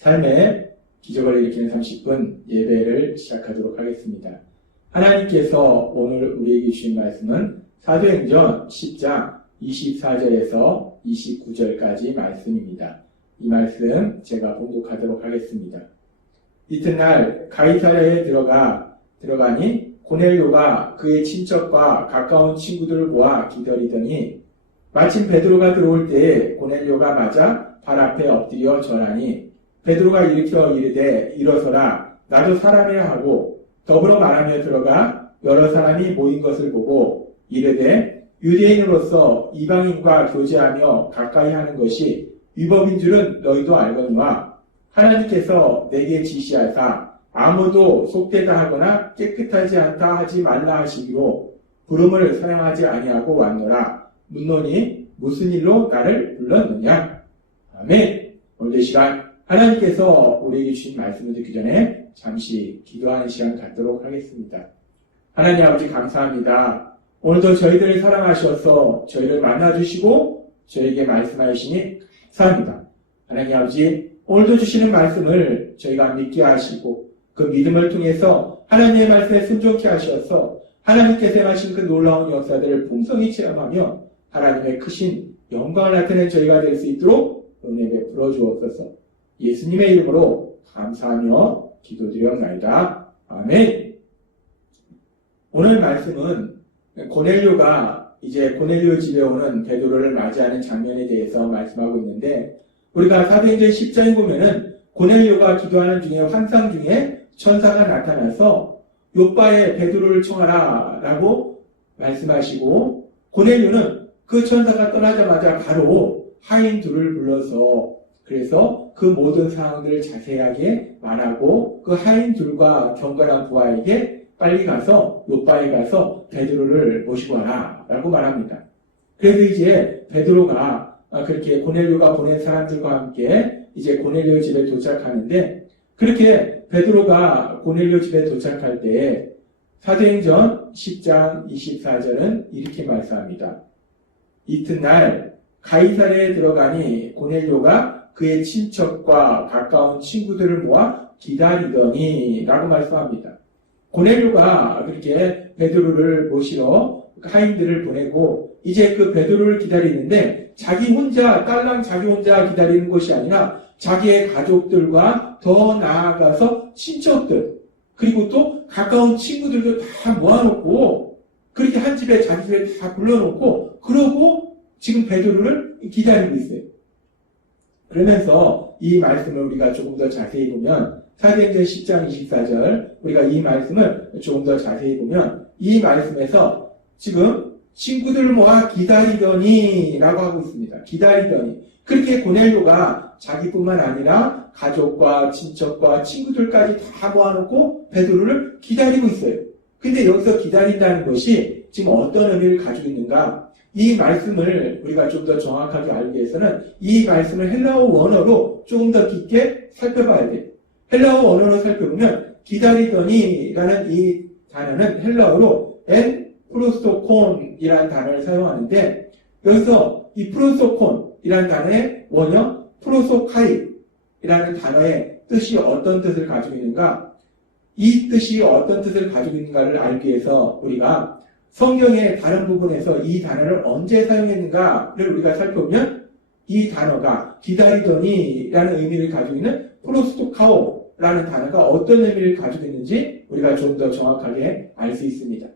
삶의 기적을 일으키는 30분 예배를 시작하도록 하겠습니다. 하나님께서 오늘 우리에게 주신 말씀은 사도행전 10장 24절에서 29절까지 말씀입니다. 이 말씀 제가 봉독하도록 하겠습니다. 이튿날 가이사랴에 들어가니 고넬료가 그의 친척과 가까운 친구들을 모아 기다리더니 마침 베드로가 들어올 때에 고넬료가 맞아 발 앞에 엎드려 절하니 베드로가 일으켜 이르되 일어서라 나도 사람이라 하고 더불어 말하며 들어가 여러 사람이 모인 것을 보고 이르되 유대인으로서 이방인과 교제하며 가까이 하는 것이 위법인 줄은 너희도 알거니와 하나님께서 내게 지시하사 아무도 속되다 하거나 깨끗하지 않다 하지 말라 하시기로 부름을 사용하지 아니하고 왔노라. 묻노니 무슨 일로 나를 불렀느냐? 아멘. 오늘 이 시간 하나님께서 우리에게 주신 말씀을 듣기 전에 잠시 기도하는 시간 갖도록 하겠습니다. 하나님 아버지 감사합니다. 오늘도 저희들을 사랑하셔서 저희를 만나주시고 저에게 말씀하시니 감사합니다. 하나님 아버지 오늘도 주시는 말씀을 저희가 믿게 하시고 그 믿음을 통해서 하나님의 말씀에 순종케 하셔서 하나님께서 하신 그 놀라운 역사들을 풍성히 체험하며 하나님의 크신 영광을 나타낸 저희가 될 수 있도록 은혜 베풀어 주옵소서. 예수님의 이름으로 감사하며 기도드렸나이다. 아멘. 오늘 말씀은 고넬료가 이제 고넬료 집에 오는 베드로를 맞이하는 장면에 대해서 말씀하고 있는데 우리가 사도행전 10장에 보면은 고넬료가 기도하는 중에 환상 중에 천사가 나타나서 요바에 베드로를 청하라 라고 말씀하시고 고넬료는 그 천사가 떠나자마자 바로 하인 둘을 불러서 그래서 그 모든 상황들을 자세하게 말하고 그 하인 둘과 경건한 부하에게 빨리 가서 요바에 가서 베드로를 모시고 와라 라고 말합니다. 그래서 이제 베드로가 그렇게 고넬료가 보낸 사람들과 함께 이제 고넬료 집에 도착하는데 그렇게 베드로가 고넬료 집에 도착할 때에 사도행전 10장 24절은 이렇게 말씀합니다. 이튿날 가이사랴에 들어가니 고넬료가 그의 친척과 가까운 친구들을 모아 기다리더니 라고 말씀합니다. 고넬료가 그렇게 베드로를 모시러 하인들을 보내고 이제 그 베드로를 기다리는데 자기 혼자 딸랑 자기 혼자 기다리는 것이 아니라 자기의 가족들과 더 나아가서 친척들 그리고 또 가까운 친구들도 다 모아놓고 그렇게 한 집에 자기 집에 다 불러놓고 그러고 지금 베드로를 기다리고 있어요. 그러면서 이 말씀을 우리가 조금 더 자세히 보면 사도행전 10장 24절 우리가 이 말씀을 조금 더 자세히 보면 이 말씀에서 지금 친구들을 모아 기다리더니 라고 하고 있습니다. 기다리더니 그렇게 고넬료가 자기뿐만 아니라 가족과 친척과 친구들까지 다 모아놓고 베드로를 기다리고 있어요. 근데 여기서 기다린다는 것이 지금 어떤 의미를 가지고 있는가? 이 말씀을 우리가 좀 더 정확하게 알기 위해서는 이 말씀을 헬라어 원어로 조금 더 깊게 살펴봐야 돼요. 헬라어 원어로 살펴보면 기다리더니라는 이 단어는 헬라어로 엔 프로스토콘이라는 단어를 사용하는데 여기서 이 프로스토콘이라는 단어의 원형 프로소카이라는 단어의 뜻이 어떤 뜻을 가지고 있는가? 이 뜻이 어떤 뜻을 가지고 있는가를 알기 위해서 우리가 성경의 다른 부분에서 이 단어를 언제 사용했는가를 우리가 살펴보면 이 단어가 기다리더니라는 의미를 가지고 있는 프로스토카오라는 단어가 어떤 의미를 가지고 있는지 우리가 좀 더 정확하게 알 수 있습니다.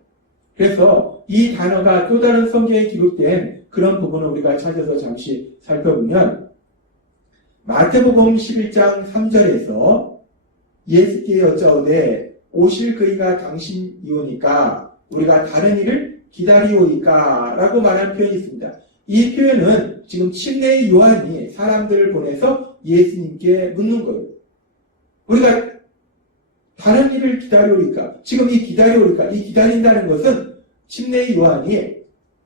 그래서 이 단어가 또 다른 성경에 기록된 그런 부분을 우리가 찾아서 잠시 살펴보면 마태복음 11장 3절에서 예수께 여짜오되 오실 그이가 당신이오니까 우리가 다른 일을 기다리오니까 라고 말하는 표현이 있습니다. 이 표현은 지금 침례의 요한이 사람들을 보내서 예수님께 묻는 거예요. 우리가 다른 일을 기다리오니까 지금 이 기다리오니까 이 기다린다는 것은 침례의 요한이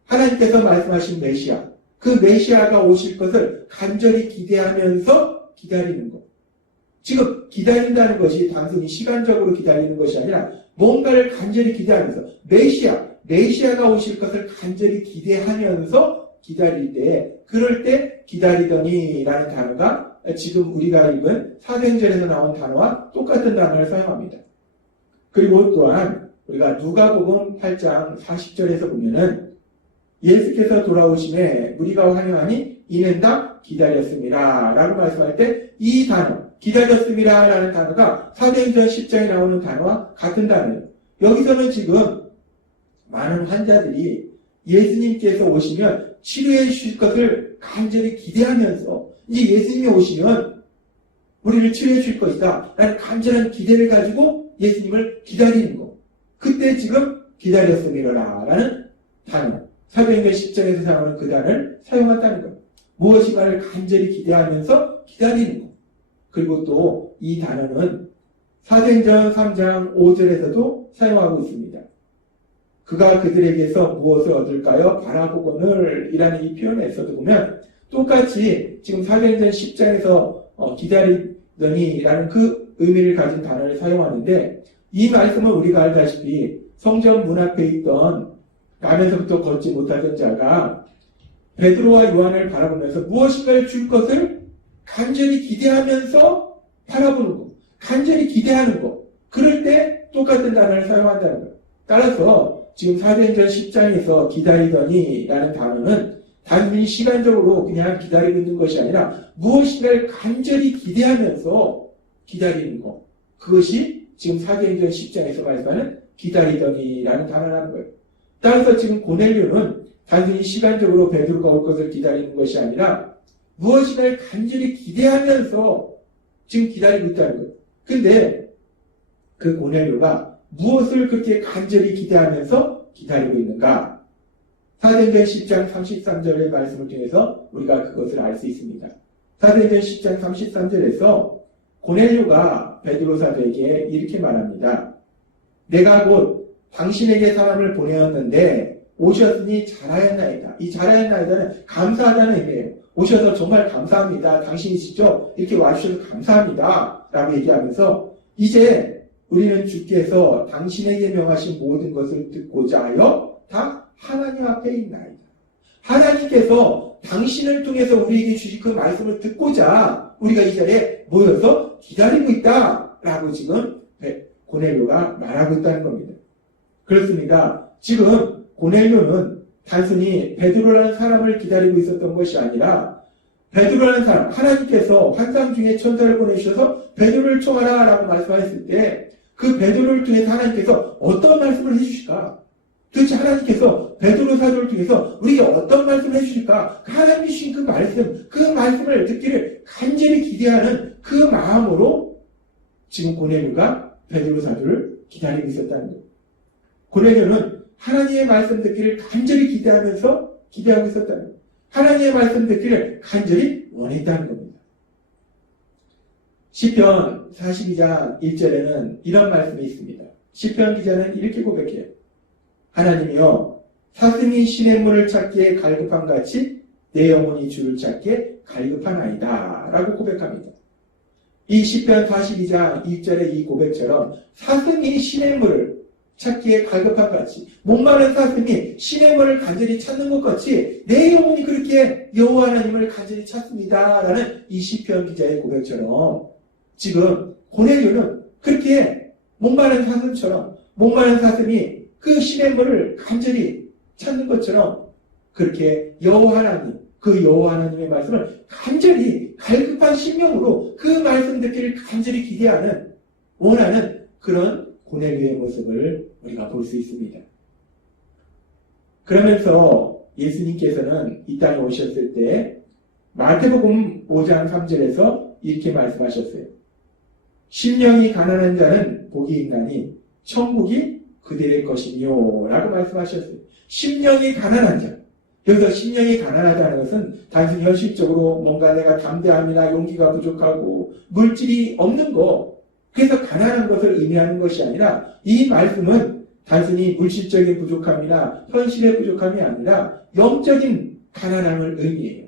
하나님께서 말씀하신 메시아 그 메시아가 오실 것을 간절히 기대하면서 기다리는 것. 지금 기다린다는 것이 단순히 시간적으로 기다리는 것이 아니라 뭔가를 간절히 기대하면서 메시아가 오실 것을 간절히 기대하면서 기다릴 때, 그럴 때 기다리더니 라는 단어가 지금 우리가 읽은 사도행전에서 나온 단어와 똑같은 단어를 사용합니다. 그리고 또한 우리가 누가복음 8장 40절에서 보면은 예수께서 돌아오심에 무리가 환영하니 이는 다 기다렸습니다 라고 말씀할 때 이 단어 기다렸습니다 라는 단어가 사도행전 10장에 나오는 단어와 같은 단어예요. 여기서는 지금 많은 환자들이 예수님께서 오시면 치료해 주실 것을 간절히 기대하면서 이제 예수님이 오시면 우리를 치료해 줄 것이다 라는 간절한 기대를 가지고 예수님을 기다리는 거. 그때 지금 기다렸습니다 라는 단어, 사도행전 10장에서 사용하는 그 단어를 사용한다는 것. 무엇인가를 간절히 기대하면서 기다리는 것. 그리고 또 이 단어는 사도행전 3장 5절에서도 사용하고 있습니다. 그가 그들에게서 무엇을 얻을까요? 바라보거늘 이라는 이 표현에서도 보면 똑같이 지금 사도행전 10장에서 기다리더니 라는 그 의미를 가진 단어를 사용하는데 이 말씀은 우리가 알다시피 성전 문 앞에 있던 가면서부터 걷지 못하던 자가 베드로와 요한을 바라보면서 무엇인가를 줄 것을 간절히 기대하면서 바라보는 것, 간절히 기대하는 것. 그럴 때 똑같은 단어를 사용한다는 것. 따라서 지금 사도행전 10장에서 기다리더니 라는 단어는 단순히 시간적으로 그냥 기다리고 있는 것이 아니라 무엇인가를 간절히 기대하면서 기다리는 것. 그것이 지금 사도행전 10장에서 말씀하는 기다리더니 라는 단어라는 거예요. 따라서 지금 고넬료는 단순히 시간적으로 베드로가 올 것을 기다리는 것이 아니라 무엇인가를 간절히 기대하면서 지금 기다리고 있다는 거예요. 근데 그 고넬료가 무엇을 그렇게 간절히 기대하면서 기다리고 있는가? 사도행전 10장 33절의 말씀을 통해서 우리가 그것을 알 수 있습니다. 사도행전 10장 33절에서 고넬료가 베드로 사도에게 이렇게 말합니다. 내가 곧 당신에게 사람을 보내었는데 오셨으니 잘하였나이다. 이 잘하였나이다는 감사하다는 의미예요. 오셔서 정말 감사합니다. 당신이시죠? 이렇게 와주셔서 감사합니다. 라고 얘기하면서 이제 우리는 주께서 당신에게 명하신 모든 것을 듣고자 하여 다 하나님 앞에 있나이다. 하나님께서 당신을 통해서 우리에게 주신 그 말씀을 듣고자 우리가 이 자리에 모여서 기다리고 있다. 라고 지금 고넬료가 말하고 있다는 겁니다. 그렇습니다. 지금 고넬료는 단순히 베드로라는 사람을 기다리고 있었던 것이 아니라 베드로라는 사람, 하나님께서 환상 중에 천사를 보내주셔서 베드로를 총하라 라고 말씀하셨을 때 그 베드로를 통해서 하나님께서 어떤 말씀을 해주실까? 도대체 하나님께서 베드로 사도를 통해서 우리에게 어떤 말씀을 해주실까? 하나님이 주신 그 말씀을 듣기를 간절히 기대하는 그 마음으로 지금 고넬료가 베드로 사도를 기다리고 있었다는 거예요. 고넬료는 하나님의 말씀 듣기를 간절히 기대하고 있었다는 거예요. 하나님의 말씀 듣기를 간절히 원했다는 겁니다. 시편 42장 1절에는 이런 말씀이 있습니다. 시편 기자는 이렇게 고백해요. 하나님이여 사슴이 시냇물을 찾기에 갈급한 같이 내 영혼이 주를 찾기에 갈급하나이다 라고 고백합니다. 이 시편 42장 2절의 이 고백처럼 사슴이 시냇물을 찾기에 갈급한 같이 목마른 사슴이 시냇물을 간절히 찾는 것 같이 내 영혼이 그렇게 여호와 하나님을 간절히 찾습니다 라는 이 시편 기자의 고백처럼 지금 고넬료는 그렇게 목마른 사슴처럼 목마른 사슴이 그 시냇물을 간절히 찾는 것처럼 그렇게 여호와 하나님 그 여호와 하나님의 말씀을 간절히 갈급한 심령으로 그 말씀 듣기를 간절히 기대하는 원하는 그런 고넬료의 모습을 우리가 볼 수 있습니다. 그러면서 예수님께서는 이 땅에 오셨을 때 마태복음 5장 3절에서 이렇게 말씀하셨어요. 심령이 가난한 자는 복이 있나니 천국이 그들의 것이니요 라고 말씀하셨어요. 심령이 가난한 자. 여기서 심령이 가난하다는 것은 단순히 현실적으로 뭔가 내가 담대함이나 용기가 부족하고 물질이 없는 것, 그래서 가난한 것을 의미하는 것이 아니라 이 말씀은 단순히 물질적인 부족함이나 현실의 부족함이 아니라 영적인 가난함을 의미해요.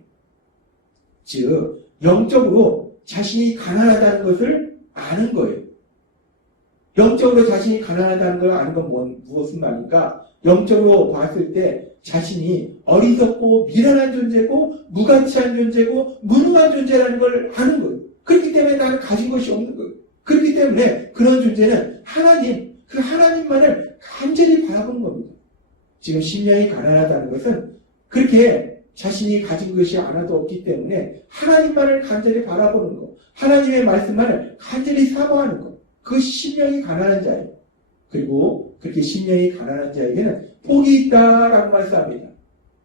즉 영적으로 자신이 가난하다는 것을 아는 거예요. 영적으로 자신이 가난하다는 걸 아는 건 무엇은 말입니까? 영적으로 봤을 때 자신이 어리석고 미련한 존재고 무가치한 존재고 무능한 존재라는 걸 아는 거예요. 그렇기 때문에 나는 가진 것이 없는 거예요. 그렇기 때문에 그런 존재는 하나님, 그 하나님만을 간절히 바라보는 겁니다. 지금 심령이 가난하다는 것은 그렇게 자신이 가진 것이 하나도 없기 때문에 하나님만을 간절히 바라보는 것, 하나님의 말씀만을 간절히 사모하는 것, 그 심령이 가난한 자예요. 그리고 그렇게 심령이 가난한 자에게는 복이 있다라고 말씀합니다.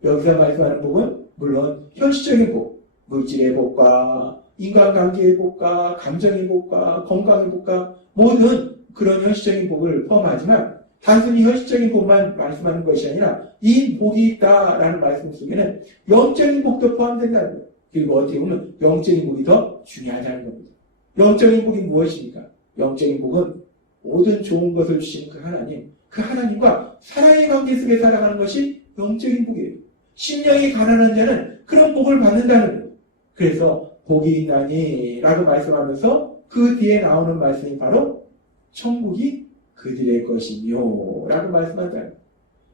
여기서 말씀하는 복은 물론 현실적인 복, 물질의 복과 인간관계의 복과 감정의 복과 건강의 복과 모든 그런 현실적인 복을 포함하지만 단순히 현실적인 복만 말씀하는 것이 아니라 이 복이 있다라는 말씀 속에는 영적인 복도 포함된다는 거예요. 그리고 어떻게 보면 영적인 복이 더 중요하다는 겁니다. 영적인 복이 무엇입니까? 영적인 복은 모든 좋은 것을 주시는 그 하나님, 그 하나님과 사랑의 관계 속에 살아가는 것이 영적인 복이에요. 심령이 가난한 자는 그런 복을 받는다는 거예요. 그래서 복이 있나니 라고 말씀하면서 그 뒤에 나오는 말씀이 바로 천국이 그들의 것이며 라고 말씀한다는 거예요.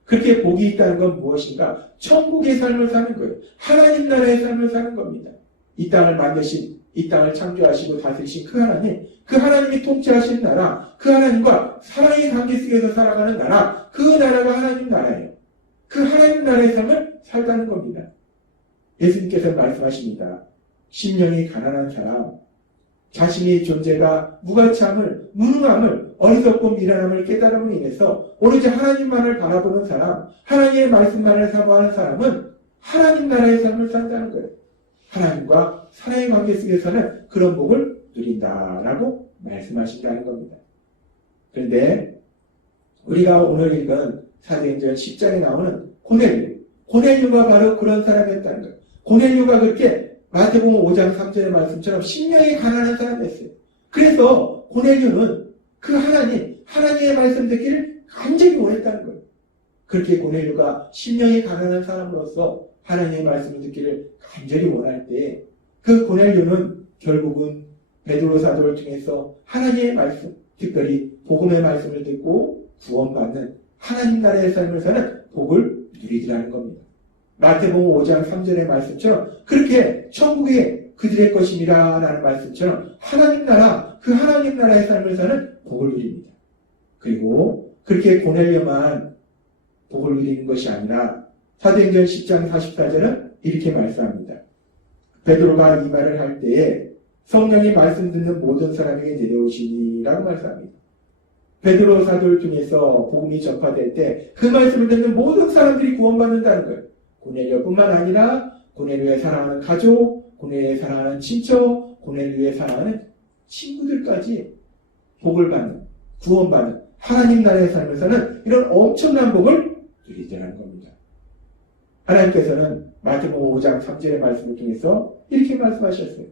그렇게 복이 있다는 건 무엇인가? 천국의 삶을 사는 거예요. 하나님 나라의 삶을 사는 겁니다. 이 땅을 만드신, 이 땅을 창조하시고 다스리신 그 하나님, 그 하나님이 통치하신 나라, 그 하나님과 사랑의 관계 속에서 살아가는 나라, 그 나라가 하나님 나라예요. 그 하나님 나라의 삶을 살다는 겁니다. 예수님께서 말씀하십니다. 심령이 가난한 사람, 자신의 존재가 무가치함을, 무능함을, 어리석고 미련함을 깨달음으로 인해서 오로지 하나님만을 바라보는 사람, 하나님의 말씀만을 사모하는 사람은 하나님 나라의 삶을 산다는 거예요. 하나님과 사랑의 관계 속에서는 그런 복을 누린다라고 말씀하신다는 겁니다. 그런데 우리가 오늘 읽은 사도행전 10장에 나오는 고넬료가 바로 그런 사람이었다는 거예요. 고넬료가 그렇게 마태복음 5장 3절의 말씀처럼 심령이 가난한 사람이었어요. 그래서 고넬료는 그 하나님의 말씀 듣기를 간절히 원했다는 거예요. 그렇게 고넬료가 심령이 가난한 사람으로서 하나님의 말씀을 듣기를 간절히 원할 때 그 고넬료는 결국은 베드로 사도를 통해서 하나님의 말씀, 특별히 복음의 말씀을 듣고 구원받는 하나님 나라의 삶을 사는 복을 누리리라는 겁니다. 마태복음 5장 3절의 말씀처럼 그렇게 천국이 그들의 것입니다 라는 말씀처럼 하나님 나라, 그 하나님 나라의 삶을 사는 복을 누립니다. 그리고 그렇게 고넬료만 복을 누리는 것이 아니라 사도행전 10장 44절은 이렇게 말씀합니다. 베드로가 이 말을 할 때에 성령이 말씀 듣는 모든 사람에게 내려오시니 라고 말씀합니다. 베드로 사도를 통해서 복음이 전파될 때 그 말씀을 듣는 모든 사람들이 구원받는다는 거예요. 고넬료뿐만 아니라 고넬료의 사랑하는 가족, 고넬료의 사랑하는 친척, 고넬료의 사랑하는 친구들까지 복을 받는, 구원받는 하나님 나라의 삶을 사는 이런 엄청난 복을 누리자는 겁니다. 하나님께서는 마태복음 5장 3절의 말씀을 통해서 이렇게 말씀하셨어요.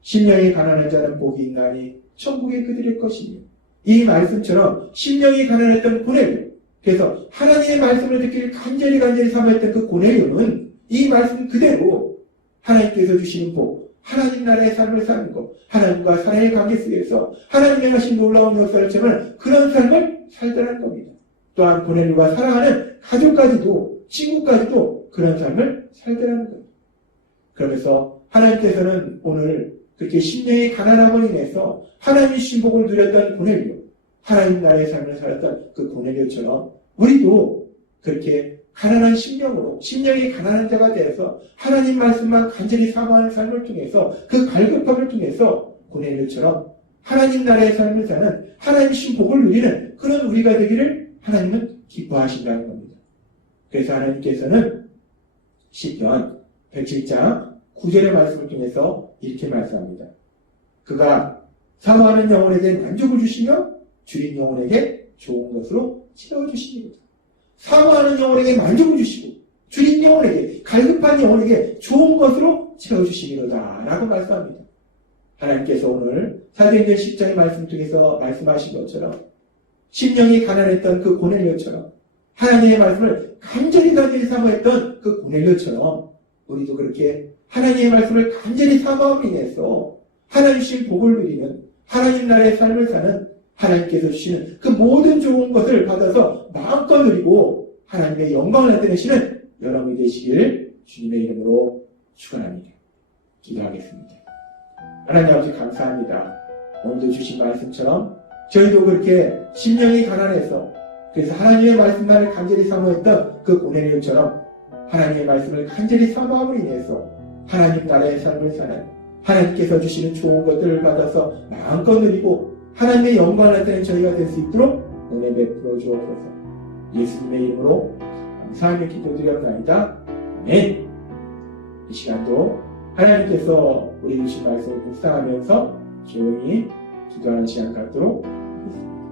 심령이 가난한 자는 복이 있나니 천국이 그들의 것이며 이 말씀처럼 심령이 가난했던 고넬료, 그래서 하나님의 말씀을 듣기를 간절히 사모했던 그 고넬료는 이 말씀 그대로 하나님께서 주시는 복, 하나님 나라의 삶을 사는 것, 하나님과 사랑의 관계 속에서 하나님의 하신 놀라운 역사를 체험하는 그런 삶을 살더라는 겁니다. 또한 고넬료가 사랑하는 가족까지도, 친구까지도 그런 삶을 살더라는 거예요. 그러면서 하나님께서는 오늘 그렇게 심령이 가난함으로 인해서 하나님의 신복을 누렸던 고넬료, 하나님 나라의 삶을 살았던 그 고넬료처럼 우리도 그렇게 가난한 심령으로, 심령이 가난한 자가 되어서 하나님 말씀만 간절히 사모하는 삶을 통해서 그 갈급함을 통해서 고넬료처럼 하나님 나라의 삶을 사는 하나님 신복을 누리는 그런 우리가 되기를 하나님은 기뻐하신다는 겁니다. 그래서 하나님께서는 시편 107장 9절의 말씀을 통해서 이렇게 말씀합니다. 그가 사모하는 영혼에게 만족을 주시며 줄인 영혼에게 좋은 것으로 채워주시니로다. 사모하는 영혼에게 만족을 주시고 줄인 영혼에게, 갈급한 영혼에게 좋은 것으로 채워주시니로다 라고 말씀합니다. 하나님께서 오늘 사도행전 10장의 말씀 통해서 말씀하신 것처럼 심령이 가난했던 그 고넬료처럼 하나님의 말씀을 간절히 사모했던 그 고넬료처럼 우리도 그렇게 하나님의 말씀을 간절히 사모함으로 인해서 하나님 주신 복을 누리는 하나님 나라의 삶을 사는 하나님께서 주시는 그 모든 좋은 것을 받아서 마음껏 누리고 하나님의 영광을 나타내시는 여러분이 되시길 주님의 이름으로 축원합니다. 기도하겠습니다. 하나님 아버지 감사합니다. 오늘도 주신 말씀처럼 저희도 그렇게 심령이 가난해서 그래서 하나님의 말씀만을 간절히 사모했던 그 고넬님처럼 하나님의 말씀을 간절히 사모함으로 인해서 하나님 나라의 삶을 사는 하나님께서 주시는 좋은 것들을 받아서 마음껏 누리고 하나님의 영광을 나타내는 저희가 될 수 있도록 은혜 베풀어 주옵소서. 예수님의 이름으로 감사하며 기도드렸나이다. 아멘. 이 시간도 하나님께서 우리 주신 말씀을 묵상하면서 조용히 기도하는 시간 갖도록 하겠습니다.